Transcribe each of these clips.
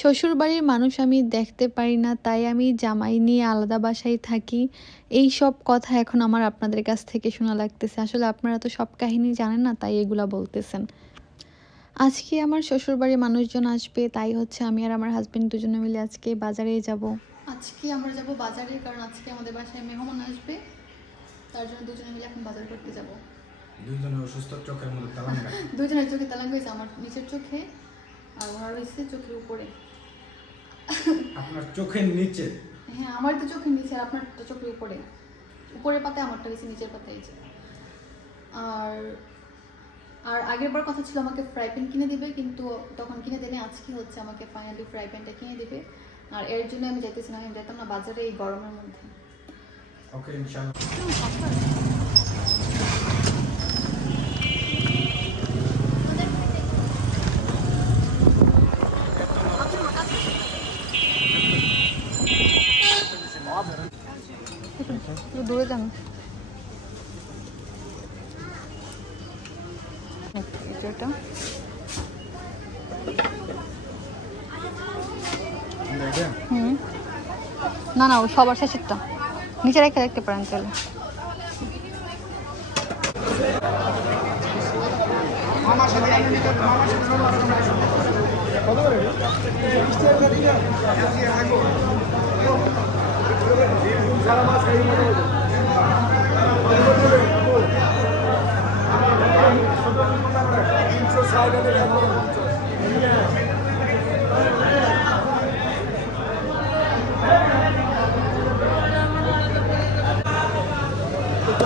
শ্বশুরবাড়ির মানুষ আমি দেখতে পারি না, তাই আমি জামাই নিয়ে আলাদা বাসায় থাকি। এই সব কথা এখন আমার আপনাদের কাছ থেকে শোনা লাগতেছে। আসলে আপনারা তো সব কাহিনী জানেন না, তাই এগুলা বলতেছেন। আজকে আমার শ্বশুরবাড়ির মানুষজন আসবে, তাই হচ্ছে আমি আর আমার হাজবেন্ড দুজনে মিলে আজকে বাজারে যাব। আজকে আমরা যাব বাজারে, কারণ আজকে আমাদের বাসায় মেহমান আসবে, তার জন্য দুজনে মিলে এখন বাজার করতে যাব। দুইজনের অসুস্থ, চোখের মধ্যে তালাঙ্গা। দুজনের চোখে তালাঙ্গা হয়েছে, আমার নিচের চোখে আর ওনার হয়েছে চোখের উপরে। আপনার চোখের নিচে? হ্যাঁ, আমার তো চোখের নিচে আর আপনার তো চোখের উপরে। উপরের পাতায় আমারটা হয়েছে, নিচের পাতায় এই যে। আর আর আগের বার কথা ছিল আমাকে ফ্রাই প্যান কিনে দেবে, কিন্তু তখন কিনে দেবে। আজকে হচ্ছে আমাকে ফাইনালি ফ্রাই প্যানটা কিনে দেবে, আর এর জন্য আমি যাইতেছি না, আমি যেতাম না বাজারে এই গরমের মধ্যে। ওকে, ইনশাআল্লাহ। দূরে যান। এটা হুম, না না, ও সবার শেষেরটা নিচে রেখে দেখতে পারেন চলে।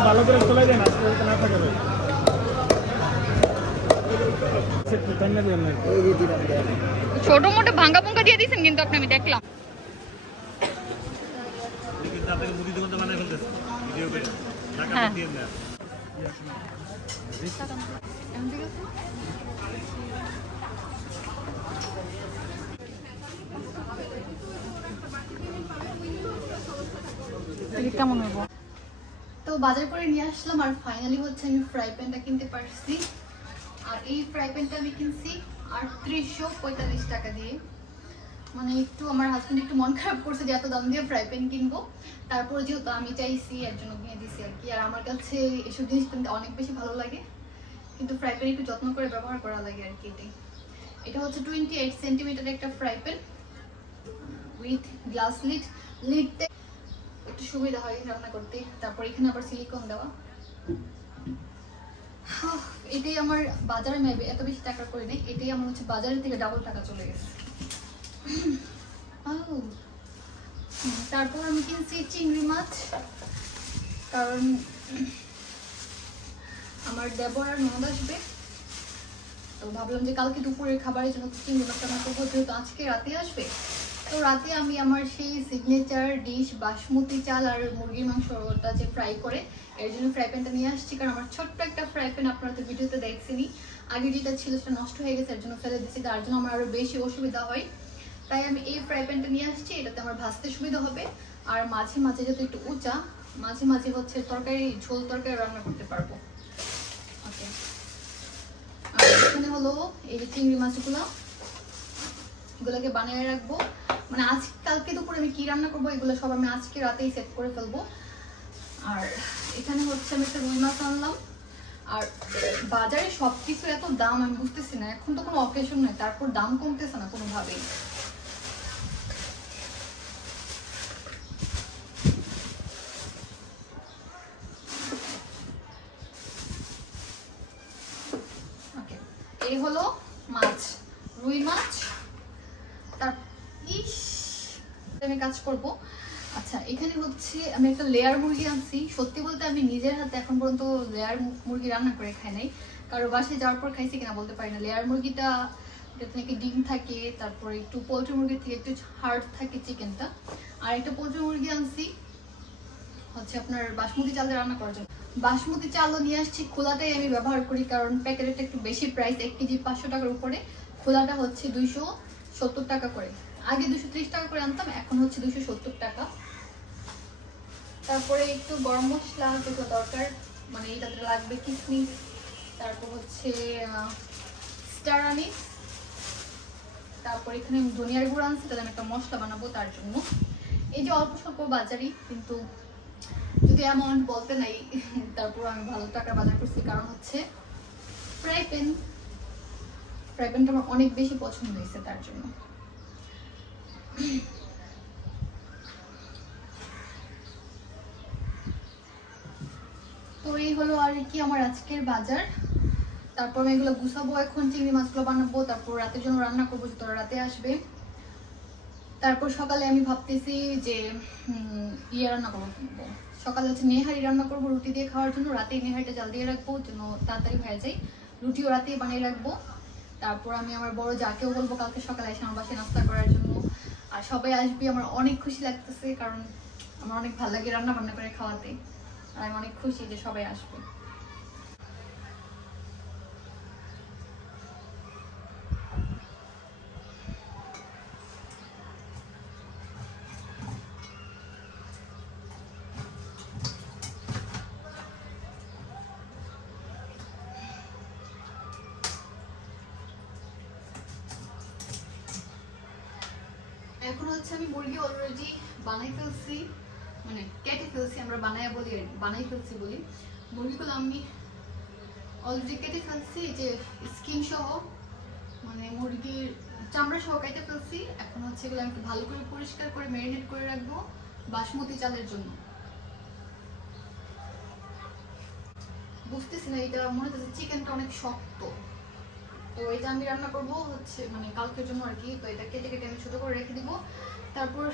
ভালো করে চলে যায় না, না থাকে ছোট মোটো ভাঙ্গা ভুঙ্গা দিয়ে দিয়েছেন কিন্তু আপনি, আমি দেখলাম। হ্যাঁ, কেমন হইব? তো বাজার করে নিয়ে আসলাম, আর ফাইনালি হচ্ছে আমি ফ্রাই প্যানটা কিনতে পারছি। আর এই ফ্রাই প্যানটা আমি কিনছি 3845 টাকা দিয়ে। মানে একটু আমার হাজবেন্ড একটু মন খারাপ করছে যে এত দাম দিয়ে ফ্রাই প্যান কিনবো, তারপর যেহেতু আমি চাইছি এর জন্য কিনে দিছি আর কি। আর আমার কাছে এসব জিনিস কিনতে অনেক বেশি ভালো লাগে, কিন্তু ফ্রাই প্যান একটু যত্ন করে ব্যবহার করা লাগে আর কি। এটা হচ্ছে 28 সেন্টিমিটার একটা fry pan with glass lid. লিডতে একটু সুবিধা হয় রান্না করতে। তারপর এখানে আবার সিলিকন দেওয়া। এটাই আমার বাজারে মেবি এত বেশি টাকা করে নেই, এটাই আমার হচ্ছে বাজারের থেকে ডাবল টাকা চলে গেছে। তারপর আমি কিনছি চিংড়ি মাছ, কারণ আমার দেবর আর ননদ আসবে, তো ভাবলাম যে কালকে দুপুরের খাবারের জন্য চিংড়ি মাছ রান্না করবো, যেহেতু আজকে রাতে আসবে। তো রাতে আমি আমার সেই সিগনেচার ডিশ বাসমতি চাল আর মুরগির মাংসটা যে ফ্রাই করে, এর জন্য ফ্রাই প্যানটা নিয়ে আসছি। কারণ আমার ছোট্ট একটা ফ্রাই প্যান, আপনারা তো ভিডিওতে দেখছেনই, আগে যেটা ছিল সেটা নষ্ট হয়ে গেছে, এর জন্য ফেলে দিচ্ছি, তার জন্য আমার আরও বেশি অসুবিধা হয়। তাই আমি এই ফ্রাই প্যানটা নিয়ে আসছি, এটাতে আমার ভাজতে সুবিধা হবে। আর মাঝে মাঝে যেহেতু একটু উঁচা, মাঝে মাঝে হচ্ছে তরকারি, ঝোল তরকারি রান্না করতে পারবো। ওকে, আর এখানে হলো এই যে চিংড়ি মাছগুলো, এগুলোকে বানিয়ে রাখবো। মানে আজ কালকে দুপুরে আমি কি রান্না করবো এগুলো সব আমি আজকে রাতেই সেট করে ফেলবো। আর এখানে হচ্ছে আমি একটা রুই মাছ আনলাম। আর বাজারে সবকিছু এত দাম, আমি বুঝতেছি না, এখন তো কোনো অকেশন নেই, তারপর দাম কমতেছে না কোনোভাবেই। এই হলো মাছ, রুই মাছ। তার আমি কাজ করব। আচ্ছা, এখানে হচ্ছে আমি একটা লেয়ার মুরগি আনছি। সত্যি বলতে আমি নিজের হাতে এখন পর্যন্ত লেয়ার মুরগি রান্না করে খাই নাই, কারো বাসায় যাওয়ার পর খাইছি কিনা বলতে পারি না। লেয়ার মুরগিটা এটাতে নাকি ডিম থাকে, তারপরে একটু পোলট্রি মুরগির থেকে একটু হার্ড থাকে চিকেনটা। আর একটা পোলট্রি মুরগি আনছি হচ্ছে আপনার বাসমতি চাল দিয়ে রান্না করার জন্য। বাসমতি চালও নিয়ে আসছি, খোলাটাই আমি ব্যবহার করি, কারণ প্যাকেটটা একটু বেশি প্রাইস, 1 কেজি 500 টাকার উপরে। খোলাটা হচ্ছে 270 টাকা করে। আগে 230 টাকা করে আনতাম, এখন হচ্ছে 270 টাকা। তারপরে একটু গরম মশলা যেগুলো দরকার, মানে এটাতে লাগবে কিসমিস, তারপর হচ্ছে স্টার আনিস, তারপর এখানে আমি ধনিয়ার গুঁড়ো আনছি, তাহলে আমি একটা মশলা বানাবো তার জন্য। এই যে অল্প স্বল্প বাজারই, কিন্তু যদি অ্যামাউন্ট বলতে নাই, তারপর আমি ভালো টাকা বাজার করছি, কারণ হচ্ছে ফ্রাই প্যানটা আমার অনেক বেশি পছন্দ হয়েছে তার জন্য। তো এই হলো আর কি আমার আজকের বাজার। তারপর আমি এগুলো গুছাবো, এখন চিংড়ি মাছগুলো বানাবো, তারপর রাতের জন্য রান্না করবো, তোরা রাতে আসবে। তারপর সকালে আমি ভাবতেছি যে ইয়ে রান্না করবো, সকালে হচ্ছে নেহারি রান্না করবো রুটি দিয়ে খাওয়ার জন্য, রাতেই নেহারিটা জাল দিয়ে রাখবো যেন তাড়াতাড়ি হয়ে যায়, রুটিও রাতেই বানিয়ে রাখবো। তারপর আমি আমার বড় যাকেও বলবো কালকে সকালে এসে আমার বাসায় নাস্তা করার জন্য। আর সবাই আসবে, আমার অনেক খুশি লাগতেছে, কারণ আমার অনেক ভালো লাগে রান্না বান্না করে খাওয়াতে, আর আমি অনেক খুশি যে সবাই আসবে। এখন হচ্ছে আমি মুরগি অলরেডি বানাই ফেলছি, মানে কেটে ফেলছি, আমরা বানাই ফেলছি বলি। মুরগিগুলো আমি অলরেডি কেটে ফেলছি, যে স্কিন সহ, মানে মুরগির চামড়া সহ কেটে ফেলছি। এখন হচ্ছে এগুলো আমি ভালো করে পরিষ্কার করে ম্যারিনেট করে রাখবো বাসমতি চালের জন্য। বুঝতেছি না, এটা মনে হচ্ছে চিকেনটা অনেক শক্ত, তো এটা আমি রান্না করবো হচ্ছে মানে কালকের জন্য আর কি। তো এটা কেটে কেটে আমি ছোটো করে রেখে দিব। তারপর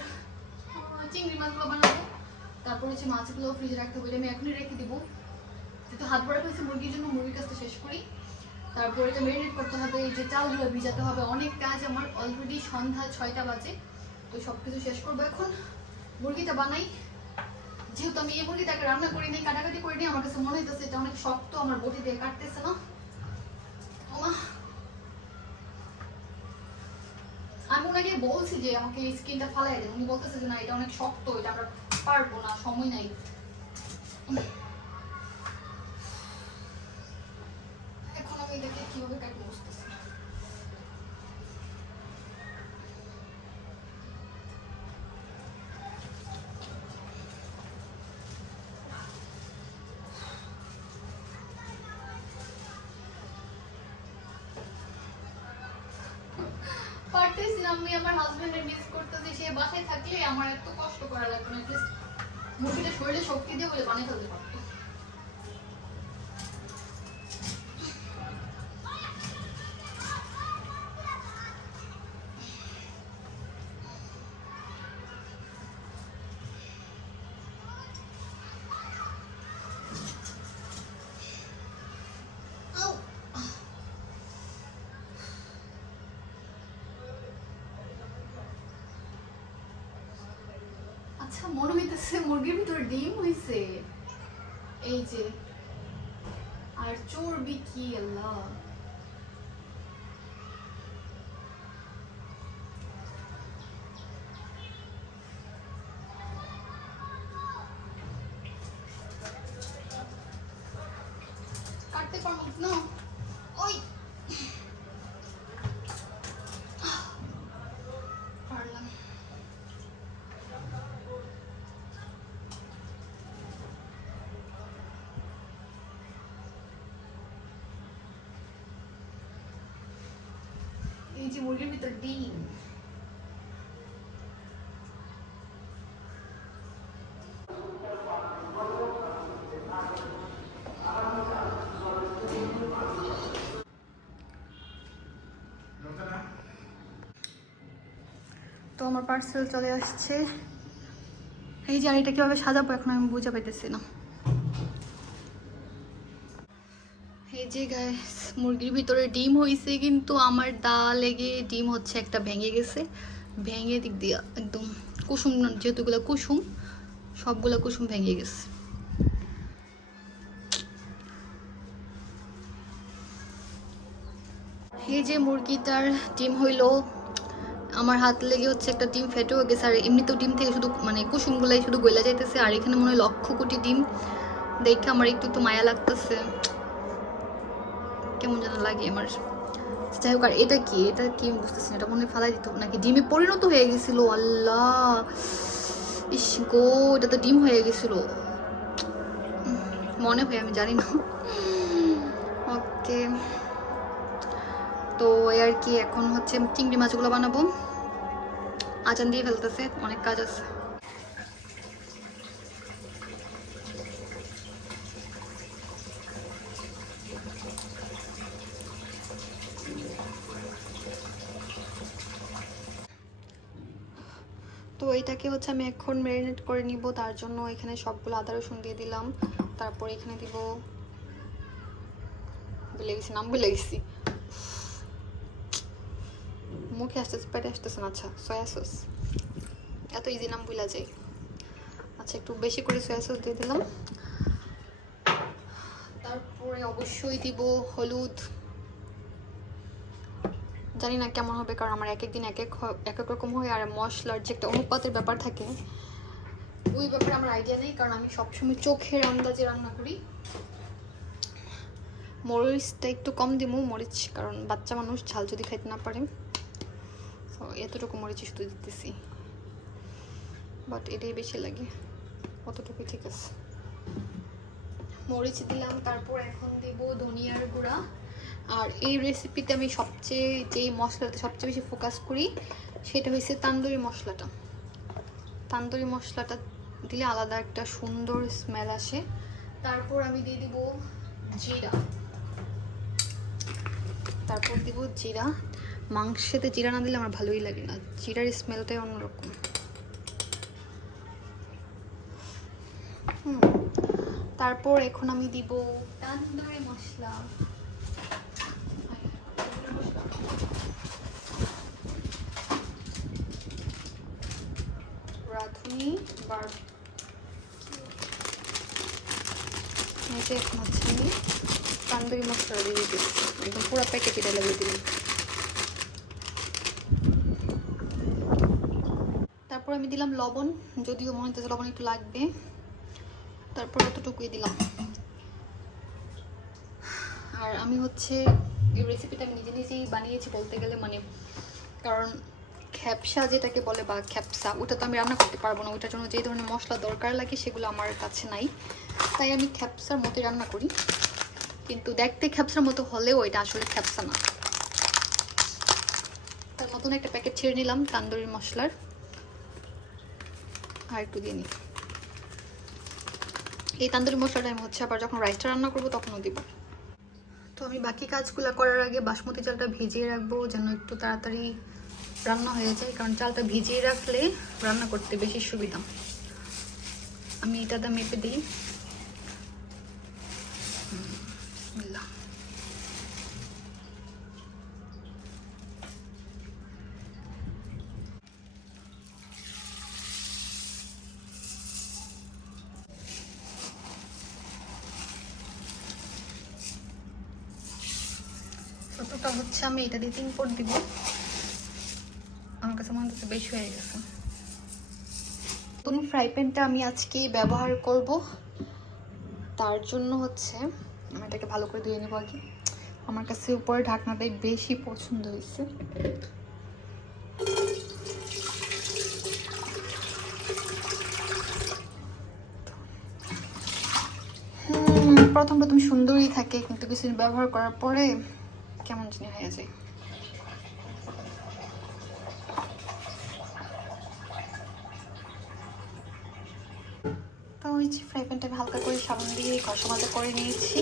চিংড়ি মাছগুলো বানাবো, তারপর হচ্ছে মাছগুলো ফ্রিজে রাখতে হবে, এটা আমি এখনই রেখে দিব। যেহেতু হাত ভরা ফেলছি মুরগির জন্য, মুরগির কাজটা শেষ করি। তারপর এটা ম্যারিনেট করতে হবে, এই যে চালগুলো ভিজাতে হবে, অনেক কাজ আমার। অলরেডি সন্ধ্যা 6টা বাজে, তো সব কিছু শেষ করবো এখন। মুরগিটা বানাই, যেহেতু আমি এই মুরগিটাকে রান্না করি নি, কাটাকাটি করিনি, আমার কাছে মনে হইতেছে এটা অনেক শক্ত, আমার বটি দিয়ে কাটতেছে না। আমি ওনাকে বলছি যে আমাকে স্কিনটা ফালাই দেন, উনি বলতেছে যে না এটা অনেক শক্ত, এটা আমরা পারবো না, সময় নাই। এখন আমি এটাকে কিভাবে কাটবো বুঝতেছি না। পারতেছি না, আমি আমার হাজবেন্ডের মিস করতেছি, সে বাসায় থাকলে আমার এত কষ্ট করা লাগবে না, অ্যাটলিস্ট মুরগিটা শরীরে শক্তি দিয়ে বলে বানিয়ে ফেলতে পারতো। আচ্ছা, মনে হইতেছে মুরগির ভিতরে ডিম হইছে, এই যে, আর চর্বি কি আল্লাহ। কাটতে পারবো না, ওই পারলাম। এই যে মুরগির ভিতর ডিম, তো আমার পার্সেল চলে আসছে। এই যে আর এটা কিভাবে সাজাবো এখন আমি বুঝে পাইতেছি না। এই যে গাইস, মুরগির ভিতরে ডিম হইছে, কিন্তু আমার দা লেগে ডিম হচ্ছে একটা ভেঙে গেছে, ভেঙে দিক দিয়া একদম কুসুম, যেহেতু এগুলো কুসুম, সবগুলো কুসুম ভেঙে গেছে। এই যে মুরগিটার ডিম হইলো, আমার হাত লেগে হচ্ছে একটা ডিম ফেটেও গেছে, আর এমনিতেও ডিম থেকে শুধু মানে কুসুমগুলাই শুধু গলা যাইতেছে, আর এখানে মনে হয় লক্ষ কোটি ডিম, দেখে আমার একটু একটু মায়া লাগতেছে, কেমন যেন লাগে আমার। যাই হোক, আর এটা কি আমি বুঝতেছি না, এটা মনে হয় ফালাই দিত নাকি ডিমে পরিণত হয়ে গেছিল। আল্লাহ, ইস গো, এটা তো ডিম হয়ে গেছিল মনে হয়, আমি জানি না। ওকে, তো এই আর কি, এখন হচ্ছে চিংড়ি মাছগুলো বানাবো। আজান দিয়ে ফেলতেছে, অনেক কাজ আছে। তো এটাকে হচ্ছে আমি এখন ম্যারিনেট করে নিব। তার জন্য এখানে সবগুলো আদা রসুন দিয়ে দিলাম। তারপর এখানে দিব, ভুলে গেছি নাম, ভুলে গেছি, মুখে আসতেছে পেটে আসতেছে না। আচ্ছা, সয়া সস, এত ইজি নাম ভুলা যায়। আচ্ছা, একটু বেশি করে সয়া সস দিয়ে দিলাম। তারপরে অবশ্যই দিব হলুদ। জানি না কেমন হবে, কারণ আমার এক এক দিন এক এক রকম হয়। আর মশলার যে একটা অনুপাতের ব্যাপার থাকে, ওই ব্যাপারে আমার আইডিয়া নেই, কারণ আমি সবসময় চোখের আন্দাজে রান্না করি। মরিচটা একটু কম দিব, মরিচ কারণ বাচ্চা মানুষ ঝাল যদি খাইতে না পারে, তো এতটুকু মরিচ শুধু দিতেছি, বাট এটাই বেশি লাগে, অতটুকুই ঠিক আছে। মরিচ দিলাম, তারপর এখন দিব ধনিয়ার গুঁড়া। আর এই রেসিপিতে আমি যেই মশলাতে সবচেয়ে বেশি ফোকাস করি সেটা হচ্ছে তান্দুরি মশলাটা। তান্দুরি মশলাটা দিলে আলাদা একটা সুন্দর স্মেল আসে। তারপর আমি দিয়ে দিব জিরা। মাংসেতে জিরা না দিলে আমার ভালোই লাগে না, জিরার স্মেলটাই অন্যরকম। তারপর এখন আমি দিব তান্দুরি মশলা। রাঁধুনি এখন হচ্ছে আমি তান্দুরি মশলা দিয়ে দিচ্ছি, একদম পুরো প্যাকেট এটা লাগিয়ে দিলাম। তারপর আমি দিলাম লবণ, যদিও মনে হচ্ছে লবণ একটু লাগবে, তারপর অতটুকুই দিলাম। আর আমি হচ্ছে এই রেসিপিটা আমি নিজেই বানিয়েছি বলতে গেলে, মানে কারণ খ্যাপসা যেটাকে বলে বা খ্যাপসা, ওটা তো আমি রান্না করতে পারবো না, ওটার জন্য যে ধরনের মশলা দরকার লাগে সেগুলো আমার কাছে নাই, তাই আমি খ্যাপসার মতো রান্না করি। কিন্তু দেখতে খ্যাপসার মতো হলেও এটা আসলে খ্যাপসা না। তার নতুন একটা প্যাকেট ছেড়ে নিলাম তান্দুরি মশলার, আর একটু দিয়ে নিই। এই তান্দুরি মশলাটা আমি হচ্ছে আবার যখন রাইসটা রান্না করবো তখনও দিব। তো আমি বাকি কাজগুলো করার আগে বাসমতি চালটা ভিজিয়ে রাখবো, যেন একটু তাড়াতাড়ি রান্না হয়ে যায়, কারণ চালটা ভিজিয়ে রাখলে রান্না করতে বেশি সুবিধা। আমি এটা মেপে দিই। বিসমিল্লাহ। কতটা হচ্ছে আমি এটা দিয়ে 3 পট দিব, আমার কাছে মনে হচ্ছে বেশি হয়ে গেছে। নতুন ফ্রাই প্যানটা আমি আজকে ব্যবহার করব, তার জন্য হচ্ছে আমি এটাকে ভালো করে ধুয়ে নেব আগে। আমার কাছে উপরে ঢাকনাটাই বেশি পছন্দ হয়েছে। প্রথম সুন্দরই থাকে, কিন্তু কিছুদিন ব্যবহার করার পরে কেমন জানি হয়ে যায়। তো ওই যে ফ্রাই প্যানটা আমি হালকা করে সাবান দিয়ে ঘষা মাজা করে নিয়েছি।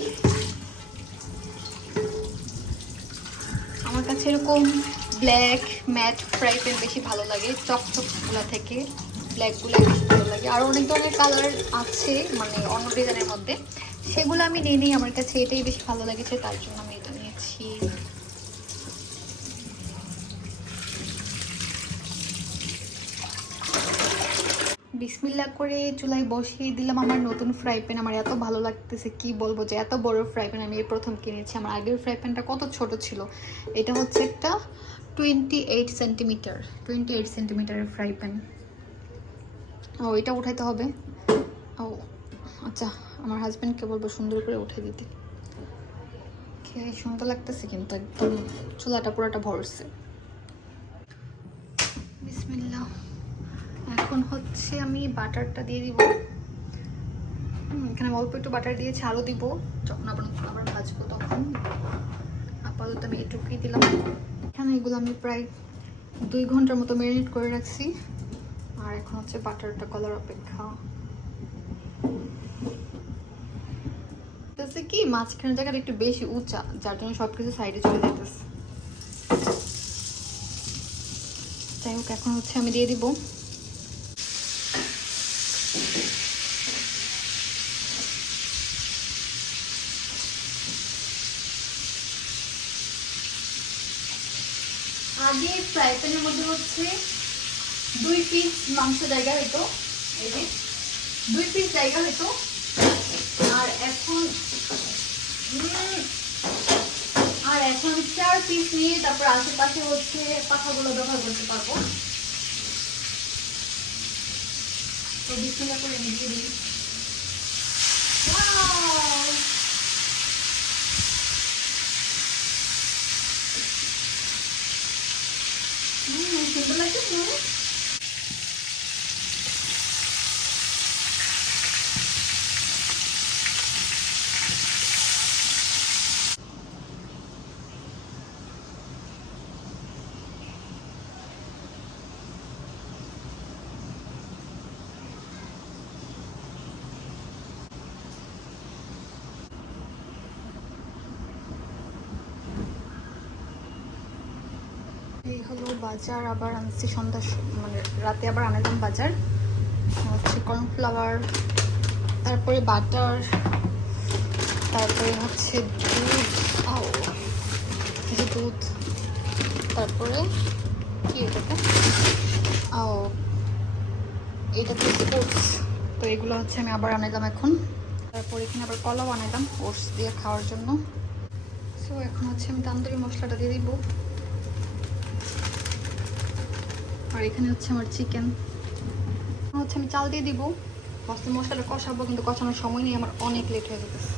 আমার কাছে এরকম ব্ল্যাক ম্যাট ফ্রাই প্যান বেশি ভালো লাগে, চকচকগুলো থেকে ব্ল্যাকগুলো বেশি ভালো লাগে। আরও অনেক ধরনের কালার আছে, মানে অন্য ডিজাইনের মধ্যে, সেগুলো আমি নিই। আমার কাছে এটাই বেশি ভালো লেগেছে, তার জন্য আমি এটা নিয়েছি। বিসমিল্লাহ করে চুলায় বসিয়ে দিলাম আমার নতুন ফ্রাই প্যান। আমার এত ভালো লাগতেছে, কি বলবো, যে এত বড় ফ্রাই প্যান আমি এই প্রথম কিনেছি। আমার আগের ফ্রাই প্যানটা কত ছোট ছিল। এটা হচ্ছে একটা 28 সেন্টিমিটারের ফ্রাই প্যান। ও, এটা উঠাইতে হবে। ও আচ্ছা, আমার হাজব্যান্ডকে বলবো সুন্দর করে উঠে দিতে। খেয়ে সুন্দর লাগতেছে কিন্তু একদম চুলাটা পুরোটা ভরছে। বিসমিল্লাহ। এখন হচ্ছে আমি বাটারটা দিয়ে দিব। এখানে অল্প একটু বাটার দিয়েছি, আরও দিব যখন আবার ভাজবো তখন। আপাতত আমি এটুকুই দিলাম। এখানে এগুলো আমি প্রায় 2 ঘন্টার মতো ম্যারিনেট করে রাখছি। আর এখন হচ্ছে বাটারটা কলার অপেক্ষা। কি মাঝখানের জায়গাটা একটু বেশি উঁচা, যার জন্য সবকিছু সাইডে চলে যেতেছে। যাই হোক, এখন হচ্ছে আমি দিয়ে দিব আগে ফ্রাই প্যানের মধ্যে হচ্ছে 2 পিস মাংস জায়গা হতো, এই যে 2 পিস জায়গা হতো। আর এখন আমি 4 পিস নিয়ে তারপর আশেপাশে হচ্ছে পাখাগুলো ব্যবহার করতে পারবো। তো বিসমিল্লাহ করে দিয়ে দিই। সুন্দর লাগছে। এই হলো বাজার, আবার আনছি সন্ধ্যা মানে রাতে আবার আনালাম বাজার। হচ্ছে কর্নফ্লাওয়ার, তারপরে বাটার, তারপরে হচ্ছে দুধ, এই যে দুধ, তারপরে কি এটাতে এইটাতে ওটস। তো এগুলো হচ্ছে আমি আবার আনালাম এখন। তারপর এখানে আবার কলাও আনালাম ওটস দিয়ে খাওয়ার জন্য। সো এখন হচ্ছে আমি তান্দুরি মশলাটা দিয়ে দিব। আর এখানে হচ্ছে আমার চিকেন। হচ্ছে আমি চাল দিয়ে দিব। মশলাটা কষাবো, কিন্তু কষানোর সময় নেই, আমার অনেক লেট হয়ে যেতেছে।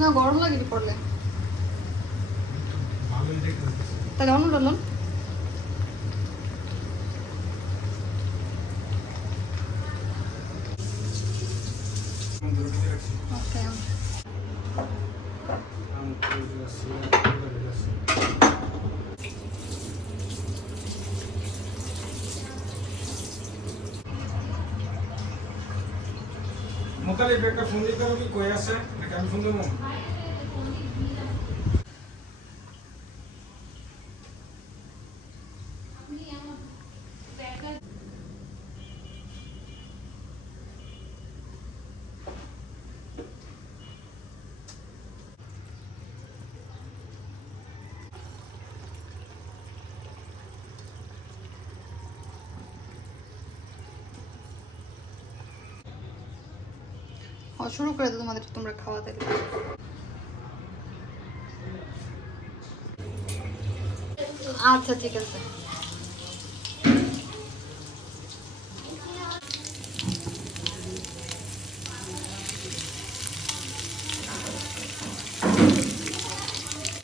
না গরম লাগে পড়লে। ভালোই দেখতে পাচ্ছি। তাহলে অন্য ডালন। আমি দুটো দিয়ে রাখছি। ওকে আমি তুলে দিচ্ছি, তুলে দিচ্ছি। মোতালিব একটা ফোন দিতে হবে, কই আছে নাকি আমি ফোন দেবো? শুরু করে দাও তোমাদের, তোমরা খাওয়া দেবে। আচ্ছা ঠিক আছে।